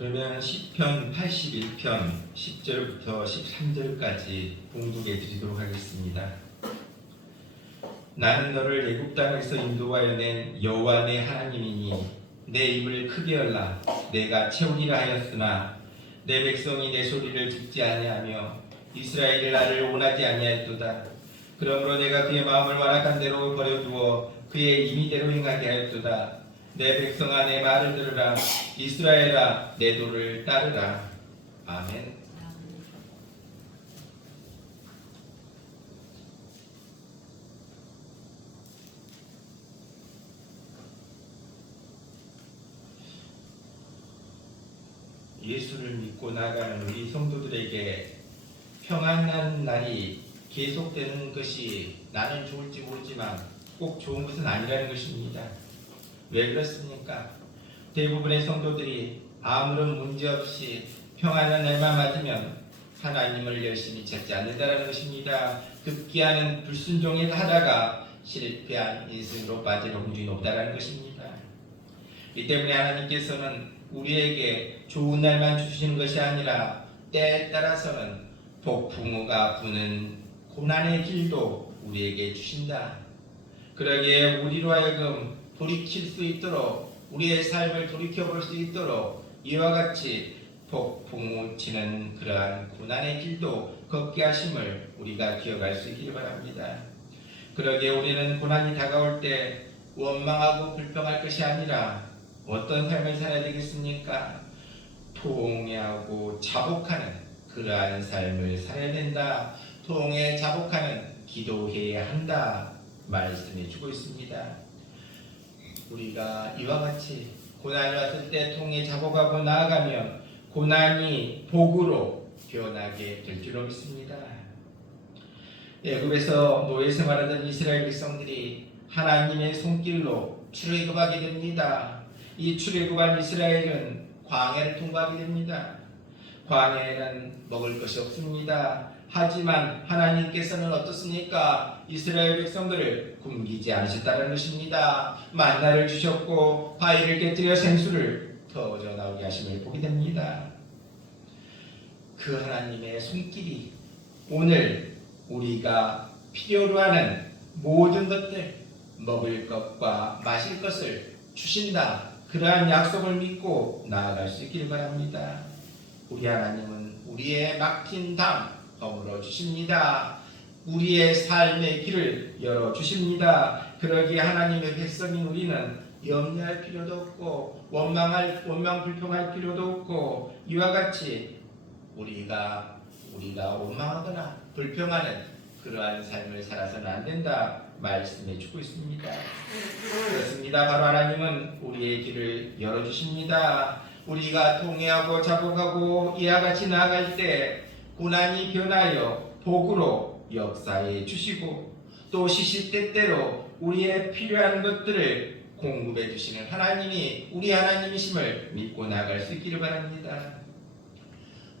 그러면 시편 81편 10절부터 13절까지 봉독해 드리도록 하겠습니다. 나는 너를 애굽 땅에서 인도하여 낸 여호와 내 하나님이니 내 입을 크게 열라. 내가 채우리라 하였으나 내 백성이 내 소리를 듣지 아니하며 이스라엘이 나를 원하지 아니하였도다. 그러므로 내가 그의 마음을 완악한 대로 버려두어 그의 임의대로 행하게 하였도다. 내 백성아 내 말을 들으라. 이스라엘아 내 도를 따르라. 아멘. 예수를 믿고 나가는 우리 성도들에게 평안한 날이 계속되는 것이 나는 좋을지 모르지만 꼭 좋은 것은 아니라는 것입니다. 왜 그렇습니까? 대부분의 성도들이 아무런 문제 없이 평안한 날만 맞으면 하나님을 열심히 찾지 않는다는 것입니다. 급기야는 불순종을 하다가 실패한 인생으로 빠질 확률이 높다는 것입니다. 이 때문에 하나님께서는 우리에게 좋은 날만 주시는 것이 아니라 때에 따라서는 폭풍우가 부는 고난의 길도 우리에게 주신다. 그러기에 우리로 하여금 돌이킬 수 있도록 우리의 삶을 돌이켜볼 수 있도록 이와 같이 폭풍우 치는 그러한 고난의 길도 걷게 하심을 우리가 기억할 수 있기를 바랍니다. 그러기에 우리는 고난이 다가올 때 원망하고 불평할 것이 아니라 어떤 삶을 살아야 되겠습니까? 통회하고 자복하는 그러한 삶을 살아야 된다. 통회 자복하는 기도해야 한다 말씀해 주고 있습니다. 우리가 이와 같이 고난이 왔을 때 통해 자복하고 나아가면 고난이 복으로 변하게 될 줄로 믿습니다. 애굽에서 노예 생활하던 이스라엘 백성들이 하나님의 손길로 출애굽하게 됩니다. 이 출애굽한 이스라엘은 광야를 통과하게 됩니다. 광야에는 먹을 것이 없습니다. 하지만 하나님께서는 어떻습니까? 이스라엘 백성들을 굶기지 않으셨다는 것입니다. 만나를 주셨고 바위를 깨뜨려 생수를 터져 나오게 하심을 보게 됩니다. 그 하나님의 손길이 오늘 우리가 필요로 하는 모든 것들, 먹을 것과 마실 것을 주신다. 그러한 약속을 믿고 나아갈 수 있기를 바랍니다. 우리 하나님은 우리의 막힌 담 허물어 주십니다. 우리의 삶의 길을 열어 주십니다. 그러기에 하나님의 백성인 우리는 염려할 필요도 없고 원망 불평할 필요도 없고 이와 같이 우리가 원망하거나 불평하는 그러한 삶을 살아서는 안 된다 말씀해 주고 있습니다. 그렇습니다. 바로 하나님은 우리의 길을 열어 주십니다. 우리가 통회하고 자복하고 이와 같이 나아갈 때 고난이 변하여 복으로 역사해 주시고 또 시시때때로 우리의 필요한 것들을 공급해 주시는 하나님이 우리 하나님이심을 믿고 나아갈 수 있기를 바랍니다.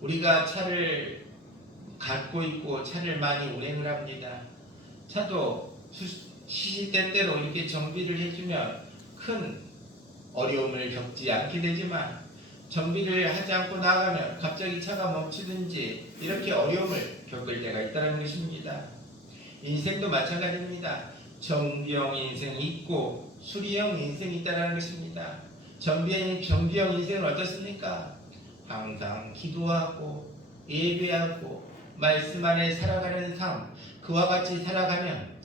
우리가 차를 갖고 있고 차를 많이 운행을 합니다. 차도 시시때때로 이렇게 정비를 해주면 큰 어려움을 겪지 않게 되지만 정비를 하지 않고 나가면 갑자기 차가 멈추든지 이렇게 어려움을 겪을 때가 있다는 것입니다. 인생도 마찬가지입니다. 정비형 인생이 있고 수리형 인생이 있다는 것입니다. 정비형 인생은 어떻습니까? 항상 기도하고 예배하고 말씀 안에 살아가는 삶, 그와 같이 살아가면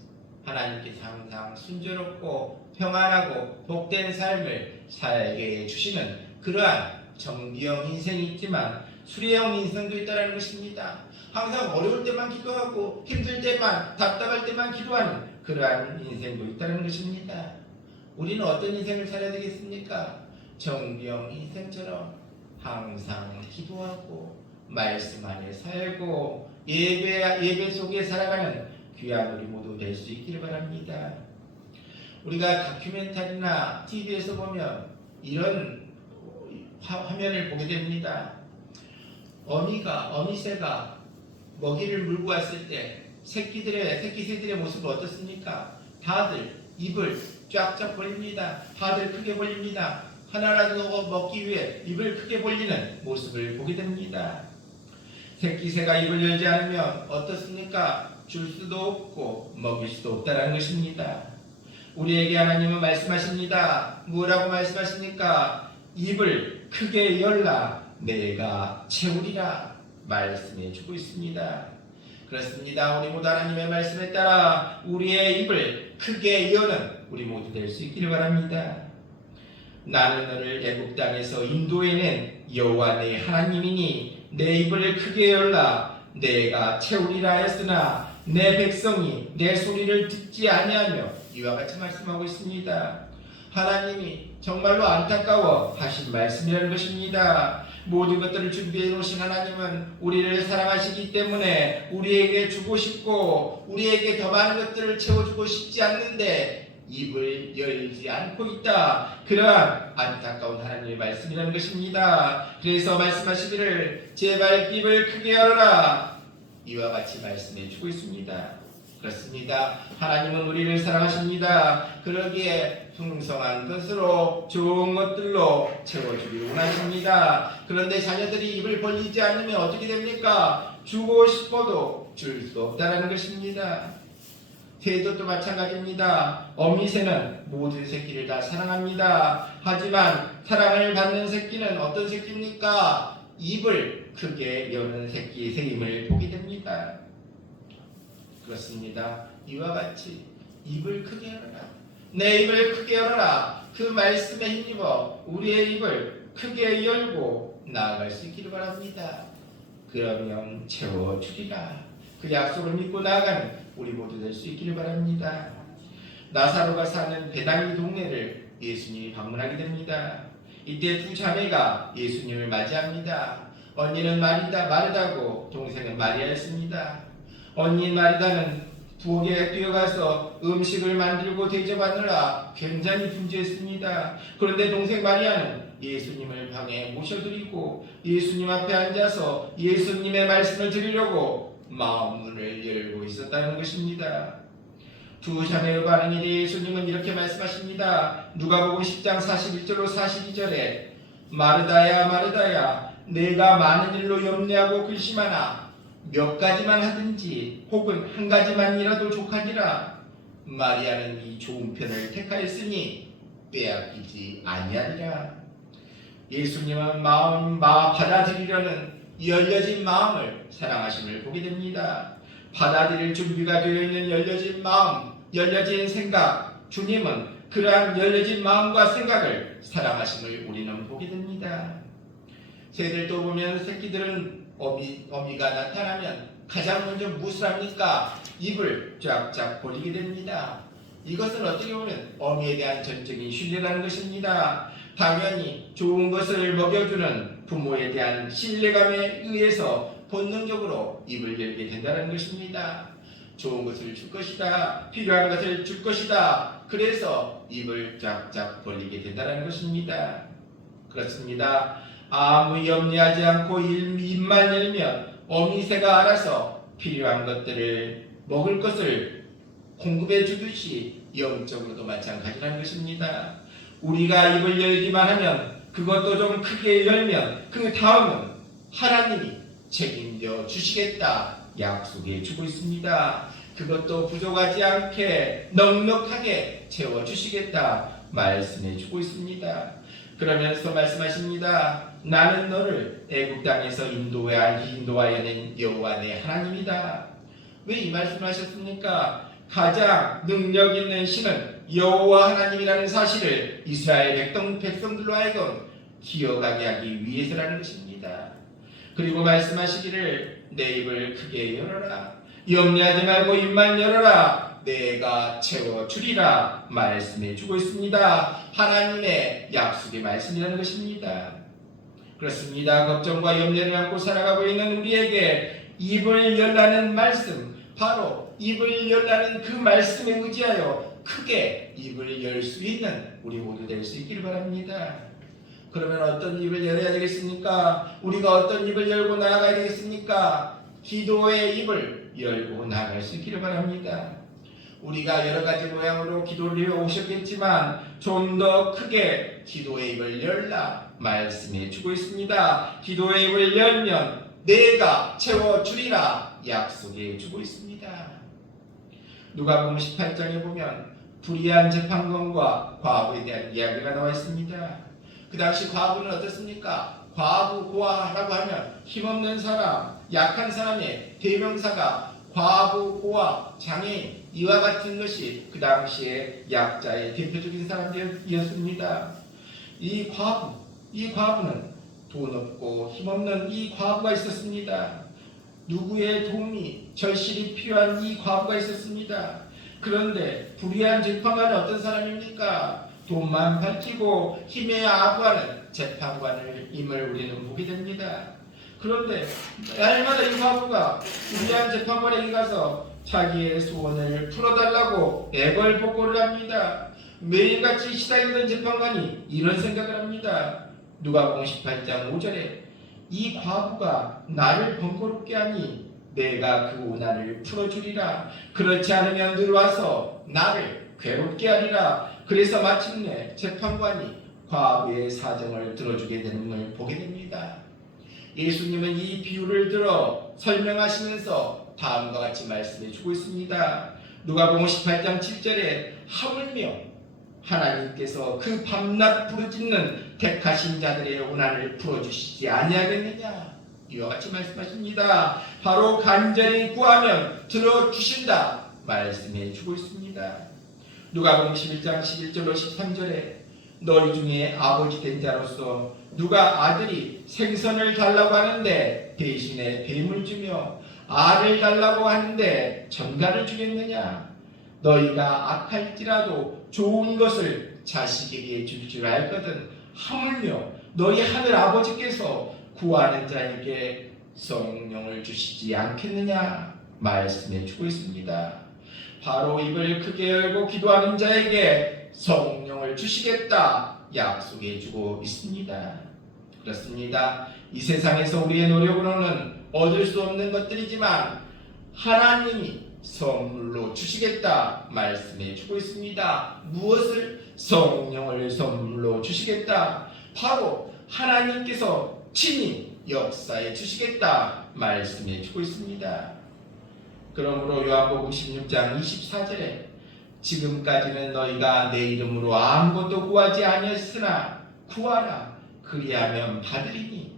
하나님께서 항상 순조롭고 평안하고 복된 삶을 살게 해주시는 그러한 정비형 인생이 있지만 수리형 인생도 있다는 것입니다. 항상 어려울 때만 기도하고 힘들 때만 답답할 때만 기도하는 그러한 인생도 있다는 것입니다. 우리는 어떤 인생을 살아야 되겠습니까? 정비형 인생처럼 항상 기도하고 말씀 안에 살고 예배 속에 살아가는 귀한 우리 모두 될 수 있기를 바랍니다. 우리가 다큐멘터리나 TV에서 보면 이런 화면을 보게 됩니다. 어미새가 먹이를 물고 왔을 때 새끼 새들의 모습은 어떻습니까? 다들 입을 쫙쫙 벌립니다. 다들 크게 벌립니다. 하나라도 먹기 위해 입을 크게 벌리는 모습을 보게 됩니다. 새끼새가 입을 열지 않으면 어떻습니까? 줄 수도 없고 먹일 수도 없다는 것입니다. 우리에게 하나님은 말씀하십니다. 뭐라고 말씀하십니까? 입을 크게 열라 내가 채우리라 말씀해 주고 있습니다. 그렇습니다. 우리 모두 하나님의 말씀에 따라 우리의 입을 크게 여는 우리 모두 될 수 있기를 바랍니다. 나는 너를 애굽 땅에서 인도해낸 여호와 내 하나님이니 내 입을 크게 열라 내가 채우리라 했으나 내 백성이 내 소리를 듣지 아니하며 이와 같이 말씀하고 있습니다. 하나님이 정말로 안타까워 하신 말씀이라는 것입니다. 모든 것들을 준비해 놓으신 하나님은 우리를 사랑하시기 때문에 우리에게 주고 싶고 우리에게 더 많은 것들을 채워주고 싶지 않는데 입을 열지 않고 있다. 그러한 안타까운 하나님의 말씀이라는 것입니다. 그래서 말씀하시기를 제발 입을 크게 열어라 이와 같이 말씀해 주고 있습니다. 그렇습니다. 하나님은 우리를 사랑하십니다. 그러기에 풍성한 것으로 좋은 것들로 채워주기를 원하십니다. 그런데 자녀들이 입을 벌리지 않으면 어떻게 됩니까? 주고 싶어도 줄 수 없다는 것입니다. 새도 또 마찬가지입니다. 어미새는 모든 새끼를 다 사랑합니다. 하지만 사랑을 받는 새끼는 어떤 새끼입니까? 입을 크게 여는 새끼의 새임을 보게 됩니다. 그렇습니다. 이와 같이 입을 크게 열어라. 내 입을 크게 열어라. 그 말씀에 힘입어 우리의 입을 크게 열고 나아갈 수 있기를 바랍니다. 그러면 채워주리라. 그 약속을 믿고 나아가는 우리 모두 될 수 있기를 바랍니다. 나사로가 사는 베다니 동네를 예수님이 방문하게 됩니다. 이때 두 자매가 예수님을 맞이합니다. 언니는 마르다고 동생은 마리아였습니다. 언니 마르다는 부엌에 뛰어가서 음식을 만들고 대접하느라 굉장히 분주했습니다. 그런데 동생 마리아는 예수님을 방에 모셔드리고 예수님 앞에 앉아서 예수님의 말씀을 들으려고 마음문을 열고 있었다는 것입니다. 두 자매의 반응이 예수님은 이렇게 말씀하십니다. 누가복음 10장 41절로 42절에 마르다야 마르다야 내가 많은 일로 염려하고 근심하나 몇 가지만 하든지 혹은 한 가지만이라도 족하니라. 마리아는 이 좋은 편을 택하였으니 빼앗기지 아니하리라. 예수님은 받아들이려는 열려진 마음을 사랑하심을 보게 됩니다. 받아들일 준비가 되어 있는 열려진 마음, 열려진 생각, 주님은 그러한 열려진 마음과 생각을 사랑하심을 우리는 보게 됩니다. 새들도 보면 새끼들은 어미가 나타나면 가장 먼저 무엇을 합니까? 입을 쫙쫙 벌리게 됩니다. 이것은 어떻게 보면 어미에 대한 전적인 신뢰라는 것입니다. 당연히 좋은 것을 먹여주는 부모에 대한 신뢰감에 의해서 본능적으로 입을 열게 된다는 것입니다. 좋은 것을 줄 것이다. 필요한 것을 줄 것이다. 그래서 입을 쫙쫙 벌리게 된다는 것입니다. 그렇습니다. 아무 염려하지 않고 입만 열면 어미새가 알아서 필요한 것들을 먹을 것을 공급해 주듯이 영적으로도 마찬가지라는 것입니다. 우리가 입을 열기만 하면 그것도 좀 크게 열면 그 다음은 하나님이 책임져 주시겠다 약속해 주고 있습니다. 그것도 부족하지 않게 넉넉하게 채워주시겠다 말씀해 주고 있습니다. 그러면서 말씀하십니다. 나는 너를 애굽 땅에서 인도하여낸 여호와 내 하나님이다. 왜 이 말씀을 하셨습니까? 가장 능력 있는 신은 여호와 하나님이라는 사실을 이스라엘 백성들로 하여금 기억하게 하기 위해서라는 것입니다. 그리고 말씀하시기를 내 입을 크게 열어라. 염려하지 말고 입만 열어라. 내가 채워주리라 말씀해 주고 있습니다. 하나님의 약속의 말씀이라는 것입니다. 그렇습니다. 걱정과 염려를 안고 살아가고 있는 우리에게 입을 열라는 말씀, 바로 입을 열라는 그 말씀에 의지하여 크게 입을 열 수 있는 우리 모두 될 수 있기를 바랍니다. 그러면 어떤 입을 열어야 되겠습니까? 우리가 어떤 입을 열고 나아가야 되겠습니까? 기도의 입을 열고 나아갈 수 있기를 바랍니다. 우리가 여러 가지 모양으로 기도를 해 오셨겠지만 좀 더 크게 기도의 입을 열라 말씀해 주고 있습니다. 기도의 입을 열면 내가 채워주리라 약속해 주고 있습니다. 누가복음 18장에 보면 불의한 재판관과 과부에 대한 이야기가 나와 있습니다. 그 당시 과부는 어떻습니까? 과부, 고아라고 하면 힘없는 사람, 약한 사람의 대명사가 과부, 고아, 장애인 이와 같은 것이 그 당시에 약자의 대표적인 사람들이었습니다. 이 과부는 돈 없고 힘없는 이 과부가 있었습니다. 누구의 도움이 절실히 필요한 이 과부가 있었습니다. 그런데 불의한 재판관은 어떤 사람입니까? 돈만 밝히고 힘에 아부하는 재판관임을 우리는 보게 됩니다. 그런데 날마다 이 과부가 불의한 재판관에게 가서 자기의 소원을 풀어달라고 애걸복걸을 합니다. 매일같이 시달리던 재판관이 이런 생각을 합니다. 누가복음 18장 5절에 이 과부가 나를 번거롭게 하니 내가 그 고난을 풀어주리라. 그렇지 않으면 들어와서 나를 괴롭게 하리라. 그래서 마침내 재판관이 과부의 사정을 들어주게 되는 걸 보게 됩니다. 예수님은 이 비유를 들어 설명하시면서 다음과 같이 말씀해 주고 있습니다. 누가복음 18장 7절에 하물며 하나님께서 그 밤낮 부르짖는 택하신 자들의 고난을 풀어주시지 아니하겠느냐 이와 같이 말씀하십니다. 바로 간절히 구하면 들어주신다 말씀해 주고 있습니다. 누가복음 11장 11절로 13절에 너희 중에 아버지 된 자로서 누가 아들이 생선을 달라고 하는데 대신에 뱀을 주며 알을 달라고 하는데 전갈을 주겠느냐? 너희가 악할지라도 좋은 것을 자식에게 줄 줄 알거든 하물며 너희 하늘 아버지께서 구하는 자에게 성령을 주시지 않겠느냐 말씀해 주고 있습니다. 바로 입을 크게 열고 기도하는 자에게 성령을 주시겠다 약속해 주고 있습니다. 그렇습니다. 이 세상에서 우리의 노력으로는 얻을 수 없는 것들이지만 하나님이 선물로 주시겠다 말씀해 주고 있습니다. 무엇을? 성령을 선물로 주시겠다. 바로 하나님께서 친히 역사해 주시겠다 말씀해 주고 있습니다. 그러므로 요한복음 16장 24절에 지금까지는 너희가 내 이름으로 아무것도 구하지 아니했으나 구하라 그리하면 받으리니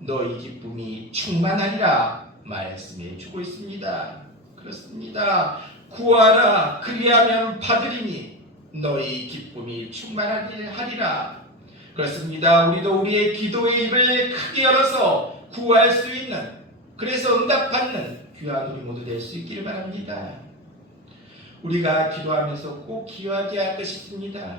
너희 기쁨이 충만하리라 말씀해 주고 있습니다. 그렇습니다. 구하라 그리하면 받으리니 너희 기쁨이 충만하리라. 그렇습니다. 우리도 우리의 기도의 입을 크게 열어서 구할 수 있는, 그래서 응답받는 귀한 우리 모두 될 수 있기를 바랍니다. 우리가 기도하면서 꼭 기억해야 할 것이 있습니다.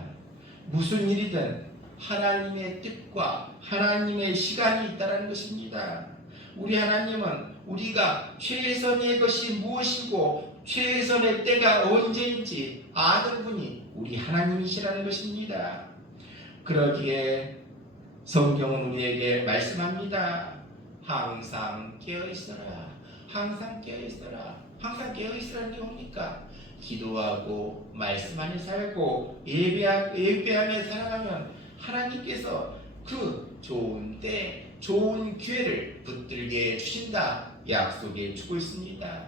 무슨 일이든 하나님의 뜻과 하나님의 시간이 있다는 것입니다. 우리 하나님은 우리가 최선의 것이 무엇이고 최선의 때가 언제인지 아는 분이 우리 하나님이시라는 것입니다. 그러기에 성경은 우리에게 말씀합니다. 항상 깨어있어라. 항상 깨어있어라. 항상 깨어있으라는 게 뭡니까? 기도하고 말씀 안에 살고 예배하며 살아가면 하나님께서 그 좋은 때 좋은 기회를 붙들게 주신다 약속해 주고 있습니다.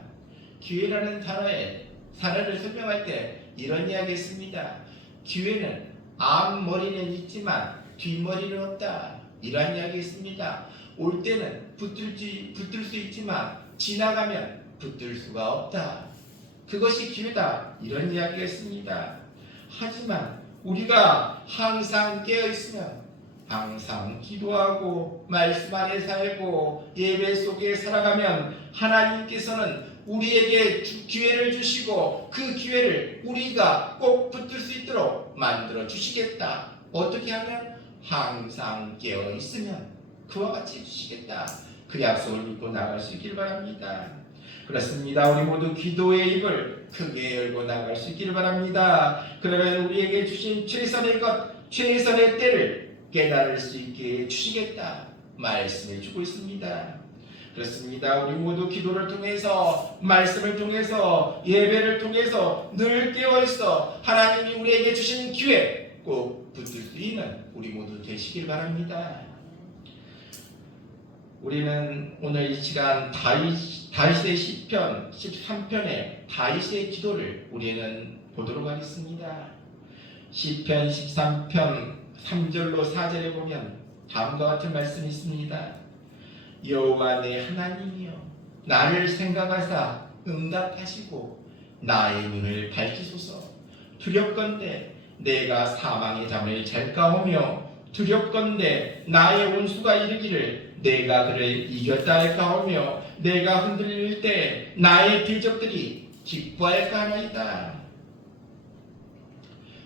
기회라는 단어를 설명할 때 이런 이야기 했습니다. 기회는 앞머리는 있지만 뒷머리는 없다 이런 이야기 했습니다. 올 때는 붙들 수 있지만 지나가면 붙들 수가 없다. 그것이 기회다 이런 이야기가 있습니다. 하지만 우리가 항상 깨어있으면 항상 기도하고 말씀 안에 살고 예배 속에 살아가면 하나님께서는 우리에게 기회를 주시고 그 기회를 우리가 꼭 붙들 수 있도록 만들어 주시겠다. 어떻게 하면? 항상 깨어있으면 그와 같이 주시겠다. 그 약속을 믿고 나갈 수 있길 바랍니다. 그렇습니다. 우리 모두 기도의 입을 크게 열고 나갈 수 있기를 바랍니다. 그러면 우리에게 주신 최선의 것, 최선의 때를 깨달을 수 있게 주시겠다 말씀해 주고 있습니다. 그렇습니다. 우리 모두 기도를 통해서 말씀을 통해서 예배를 통해서 늘 깨어있어 하나님이 우리에게 주신 기회 꼭 붙들 수 있는 우리 모두 되시길 바랍니다. 우리는 오늘 이 시간 다윗의 시편 13편의 다윗의 기도를 우리는 보도록 하겠습니다. 시편 13편 3절로 4절에 보면 다음과 같은 말씀이 있습니다. 여호와 내 하나님이여 나를 생각하사 응답하시고 나의 눈을 밝히소서. 두렵건대 내가 사망의 잠을 잘까오며 두렵건대 나의 원수가 이르기를 내가 그를 이겼다 할까 하며 내가 흔들릴 때 나의 대적들이 기뻐할까 하나이다.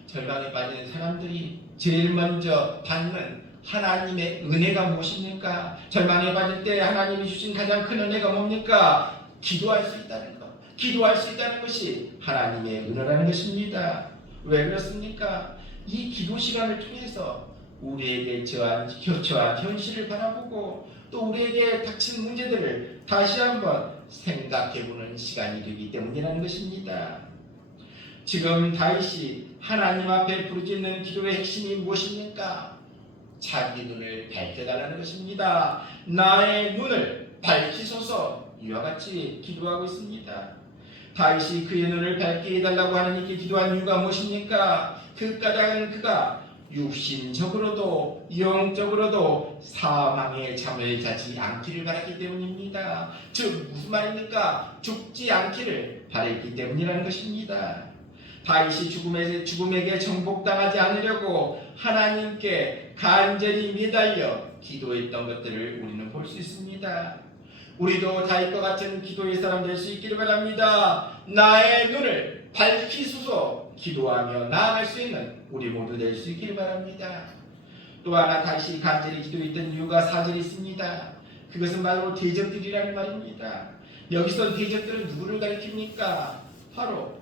절망에 빠진 사람들이 제일 먼저 받는 하나님의 은혜가 무엇입니까? 절망에 빠질 때 하나님이 주신 가장 큰 은혜가 뭡니까? 기도할 수 있다는 것. 기도할 수 있다는 것이 하나님의 은혜라는 것입니다. 왜 그렇습니까? 이 기도 시간을 통해서 우리에게 처한 현실을 바라보고 또 우리에게 닥친 문제들을 다시 한번 생각해보는 시간이 되기 때문이라는 것입니다. 지금 다윗이 하나님 앞에 부르짖는 기도의 핵심이 무엇입니까? 자기 눈을 밝혀달라는 것입니다. 나의 눈을 밝히소서. 이와 같이 기도하고 있습니다. 다윗이 그의 눈을 밝게 해달라고 하나님께 기도한 이유가 무엇입니까? 그 까닭은 그가 육신적으로도 영적으로도 사망의 잠을 자지 않기를 바랐기 때문입니다. 즉 무슨 말입니까? 죽지 않기를 바랐기 때문이라는 것입니다. 다윗이 죽음에게 정복당하지 않으려고 하나님께 간절히 매달려 기도했던 것들을 우리는 볼 수 있습니다. 우리도 다윗과 같은 기도의 사람 될 수 있기를 바랍니다. 나의 눈을 밝히소서. 기도하며 나아갈 수 있는 우리 모두 될 수 있기를 바랍니다. 또 하나 다시 간절히 기도했던 이유가 4절에 있습니다. 그것은 바로 대적들이라는 말입니다. 여기서 대적들은 누구를 가리킵니까? 바로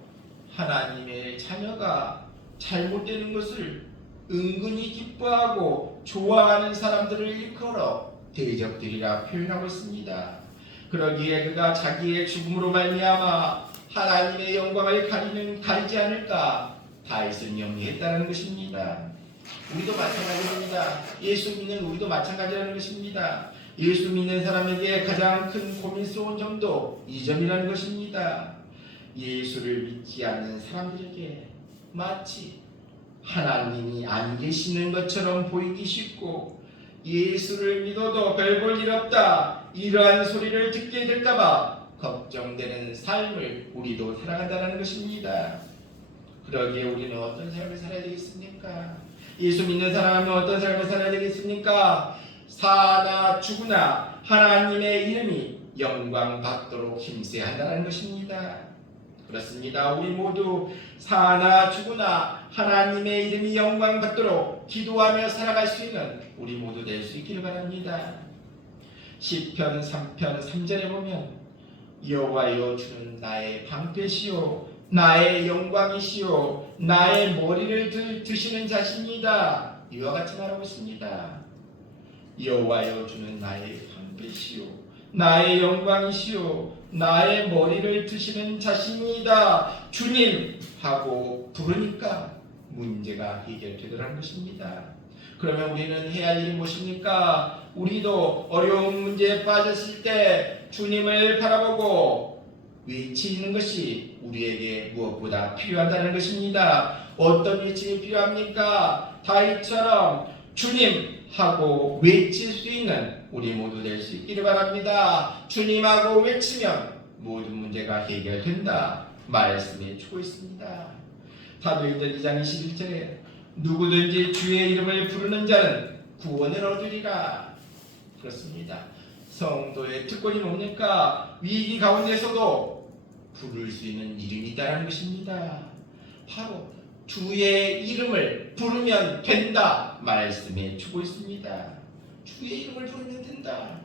하나님의 자녀가 잘못되는 것을 은근히 기뻐하고 좋아하는 사람들을 일컬어 대적들이라 표현하고 있습니다. 그러기에 그가 자기의 죽음으로 말미암아 하나님의 영광을 가리지 않을까 다윗은 염려했다는 것입니다. 우리도 마찬가지입니다. 예수 믿는 우리도 마찬가지라는 것입니다. 예수 믿는 사람에게 가장 큰 고민스러운 점도 이 점이라는 것입니다. 예수를 믿지 않는 사람들에게 마치 하나님이 안 계시는 것처럼 보이기 쉽고 예수를 믿어도 별 볼 일 없다 이러한 소리를 듣게 될까봐 걱정되는 삶을 우리도 살아간다는 것입니다. 그러기에 우리는 어떤 삶을 살아야 되겠습니까? 예수 믿는 사람은 어떤 삶을 살아야 되겠습니까? 사나 죽으나 하나님의 이름이 영광 받도록 힘써야 한다는 것입니다. 그렇습니다. 우리 모두 사나 죽으나 하나님의 이름이 영광 받도록 기도하며 살아갈 수 있는 우리 모두 될 수 있기를 바랍니다. 시편 3편 3절에 보면 여호와여 주는 나의 방패시요 나의 영광이시요 나의 머리를 드시는 자신이다. 이와 같이 말하고 있습니다. 여호와여 주는 나의 방패시요 나의 영광이시요 나의 머리를 드시는 자신이다. 주님 하고 부르니까 문제가 해결되더라는 것입니다. 그러면 우리는 해야 할 일이 무엇입니까? 우리도 어려운 문제에 빠졌을 때 주님을 바라보고 외치는 것이 우리에게 무엇보다 필요하다는 것입니다. 어떤 외침이 필요합니까? 다윗처럼 주님 하고 외칠 수 있는 우리 모두 될 수 있기를 바랍니다. 주님하고 외치면 모든 문제가 해결된다 말씀해 주고 있습니다. 사도행전 2장 21절에 누구든지 주의 이름을 부르는 자는 구원을 얻으리라. 그렇습니다. 성도의 특권이 뭡니까? 위기 가운데서도 부를 수 있는 이름이 있다는 것입니다. 바로 주의 이름을 부르면 된다 말씀해 주고 있습니다. 주의 이름을 부르면 된다.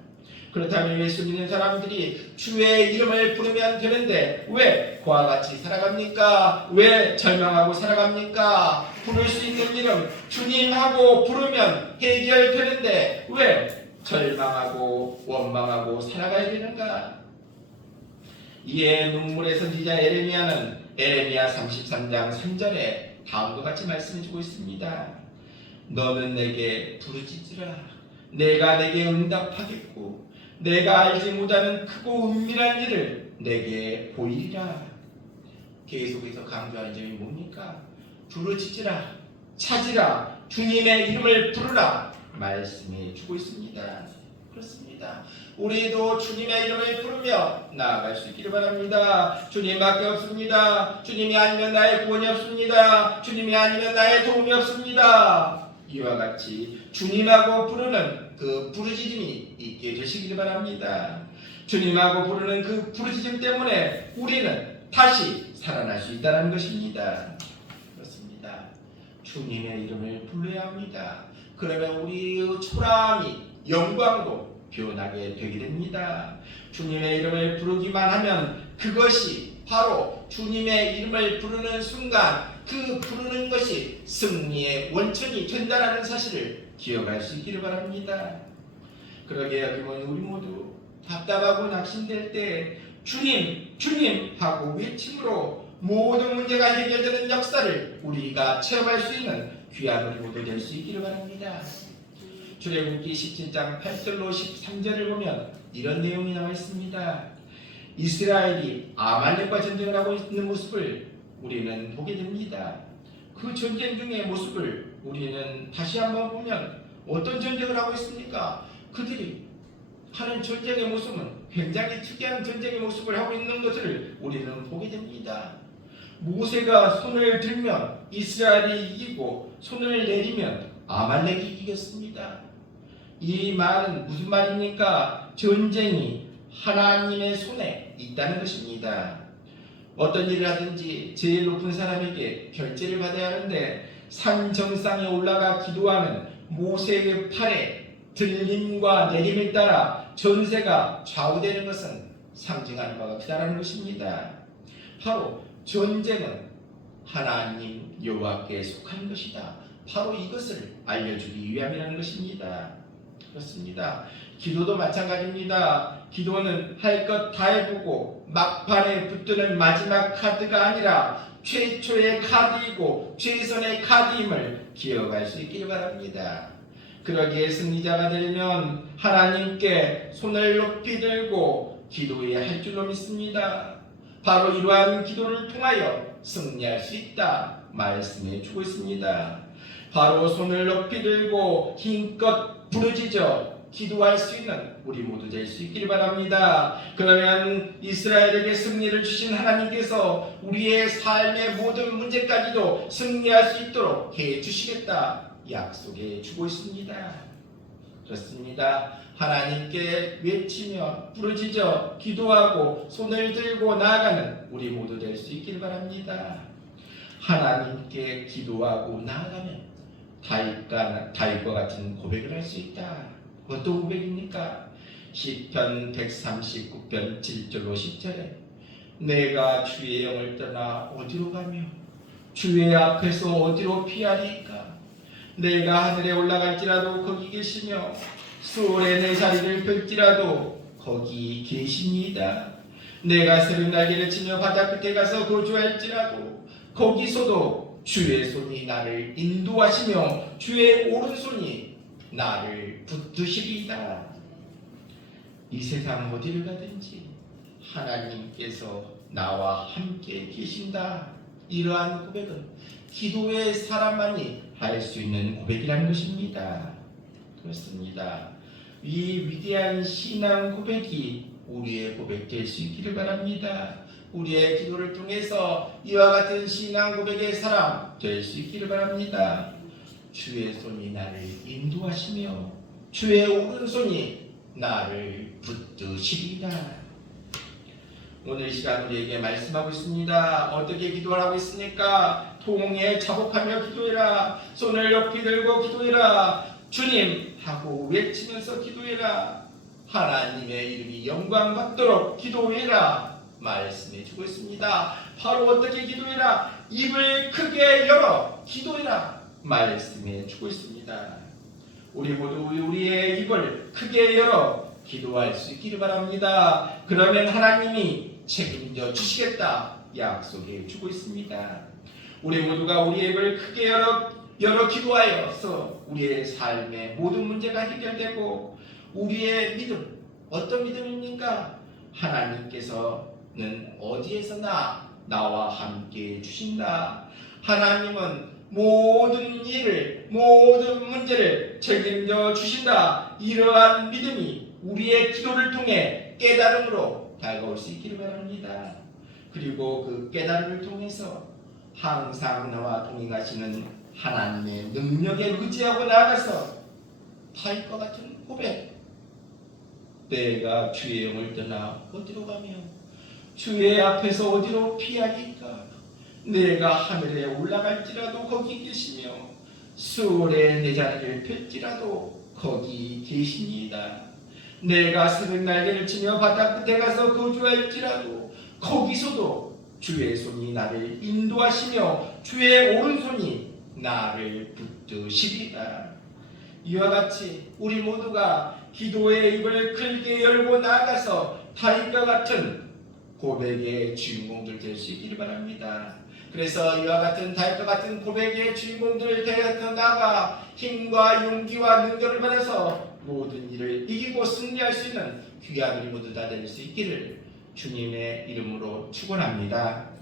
그렇다면 예수 믿는 사람들이 주의 이름을 부르면 되는데 왜 그와 같이 살아갑니까? 왜 절망하고 살아갑니까? 부를 수 있는 이름 주님하고 부르면 해결되는데 왜 절망하고 원망하고 살아가야 되는가? 이에 눈물의 선지자 에레미야는 에레미야 33장 3절에 다음과 같이 말씀해주고 있습니다. 너는 내게 부르짖으라. 내가 내게 응답하겠고 내가 알지 못하는 크고 은밀한 일을 내게 보이리라. 계속해서 강조하는 점이 뭡니까? 부르짖으라, 찾으라, 주님의 이름을 부르라 말씀해 주고 있습니다. 그렇습니다. 우리도 주님의 이름을 부르며 나아갈 수 있기를 바랍니다. 주님밖에 없습니다. 주님이 아니면 나의 구원이 없습니다. 주님이 아니면 나의 도움이 없습니다. 이와 같이 주님하고 부르는 그 부르짖음이 있게 되시기를 바랍니다. 주님하고 부르는 그 부르짖음 때문에 우리는 다시 살아날 수 있다는 것입니다. 그렇습니다. 주님의 이름을 불러야 합니다. 그러면 우리의 초라함이 영광도 변하게 되게 됩니다. 주님의 이름을 부르기만 하면 그것이 바로 주님의 이름을 부르는 순간 그 부르는 것이 승리의 원천이 된다는 사실을 기억할 수 있기를 바랍니다. 그러게 여러분, 우리 모두 답답하고 낙심될 때 주님, 주님 하고 외침으로 모든 문제가 해결되는 역사를 우리가 체험할 수 있는 귀한 우리 모두 될 수 있기를 바랍니다. 출애굽기 17장 8절로 13절을 보면 이런 내용이 나와 있습니다. 이스라엘이 아말렉과 전쟁을 하고 있는 모습을 우리는 보게 됩니다. 그 전쟁 중의 모습을 우리는 다시 한번 보면 어떤 전쟁을 하고 있습니까? 그들이 하는 전쟁의 모습은 굉장히 특이한 전쟁의 모습을 하고 있는 것을 우리는 보게 됩니다. 모세가 손을 들면 이스라엘이 이기고 손을 내리면 아말렉이 이기겠습니다. 이 말은 무슨 말입니까? 전쟁이 하나님의 손에 있다는 것입니다. 어떤 일을 하든지 제일 높은 사람에게 결제를 받아야 하는데 산 정상에 올라가 기도하는 모세의 팔에 들림과 내림에 따라 전세가 좌우되는 것은 상징하는 바가 크다는 것입니다. 바로 전쟁은 하나님 여호와께 속한 것이다. 바로 이것을 알려주기 위함이라는 것입니다. 그렇습니다. 기도도 마찬가지입니다. 기도는 할 것 다 해보고 막판에 붙드는 마지막 카드가 아니라 최초의 카드이고 최선의 카드임을 기억할 수 있기를 바랍니다. 그러기에 승리자가 되려면 하나님께 손을 높이 들고 기도해야 할 줄로 믿습니다. 바로 이러한 기도를 통하여 승리할 수 있다 말씀해 주고 있습니다. 바로 손을 높이 들고 힘껏 부르짖어 기도할 수 있는 우리 모두 될 수 있기를 바랍니다. 그러면 이스라엘에게 승리를 주신 하나님께서 우리의 삶의 모든 문제까지도 승리할 수 있도록 해 주시겠다 약속해 주고 있습니다. 그렇습니다. 하나님께 외치며 부르짖어 기도하고 손을 들고 나아가는 우리 모두 될 수 있기를 바랍니다. 하나님께 기도하고 나아가면 다윗과 같은 고백을 할 수 있다. 어떤 고백입니까? 시편 139편 7절로 10절에 내가 주의 영을 떠나 어디로 가며 주의 앞에서 어디로 피하리까? 내가 하늘에 올라갈지라도 거기 계시며 수월에 내 자리를 펼지라도 거기 계시니이다. 내가 새로운 날개를 치며 바다 끝에 가서 거주할지라도 거기서도 주의 손이 나를 인도하시며 주의 오른손이 나를 붙드시리이다. 이 세상 어디를 가든지 하나님께서 나와 함께 계신다. 이러한 고백은 기도의 사람만이 할 수 있는 고백이라는 것입니다. 그렇습니다. 이 위대한 신앙 고백이 우리의 고백 될 수 있기를 바랍니다. 우리의 기도를 통해서 이와 같은 신앙 고백의 사람 될 수 있기를 바랍니다. 주의 손이 나를 인도하시며 주의 오른손이 나를 붙드시리라. 오늘 이 시간 우리에게 말씀하고 있습니다. 어떻게 기도하고 있습니까? 통에 자복하며 기도해라. 손을 높이 들고 기도해라. 주님 하고 외치면서 기도해라. 하나님의 이름이 영광받도록 기도해라. 말씀해 주고 있습니다. 바로 어떻게 기도해라? 입을 크게 열어 기도해라. 말씀해 주고 있습니다. 우리 모두 우리의 입을 크게 열어 기도할 수 있기를 바랍니다. 그러면 하나님이 책임져 주시겠다 약속해 주고 있습니다. 우리 모두가 우리의 입을 크게 열어 여러 기도하여서 우리의 삶의 모든 문제가 해결되고 우리의 믿음, 어떤 믿음입니까? 하나님께서는 어디에서나 나와 함께 주신다. 하나님은 모든 일을, 모든 문제를 책임져 주신다. 이러한 믿음이 우리의 기도를 통해 깨달음으로 다가올 수 있기를 바랍니다. 그리고 그 깨달음을 통해서 항상 나와 동행하시는 하나님의 능력에 의지하고 나아가서 다윗과 같은 고백, 내가 주의 영을 떠나 어디로 가며 주의 앞에서 어디로 피하리까? 내가 하늘에 올라갈지라도 거기 계시며 수월에 내 자리를 펼지라도 거기 계시니이다. 내가 새벽 날개를 치며 바다 끝에 가서 거주할지라도 거기서도 주의 손이 나를 인도하시며 주의 오른손이 나를 붙드시리다. 이와 같이 우리 모두가 기도의 입을 크게 열고 나아가서 다윗과 같은 고백의 주인공들 될 수 있기를 바랍니다. 그래서 이와 같은 다윗과 같은 고백의 주인공들을 대하여 나아가 힘과 용기와 능력을 받아서 모든 일을 이기고 승리할 수 있는 귀한 우리 모두 다 될 수 있기를 주님의 이름으로 축원합니다.